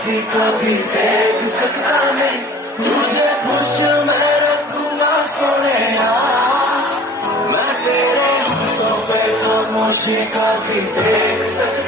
उदासी कभी देख सकता नहीं, तुझे खुश मैं रखूंगा सोने यार, मैं तेरे होठों पे खामोशी कभी देख सकता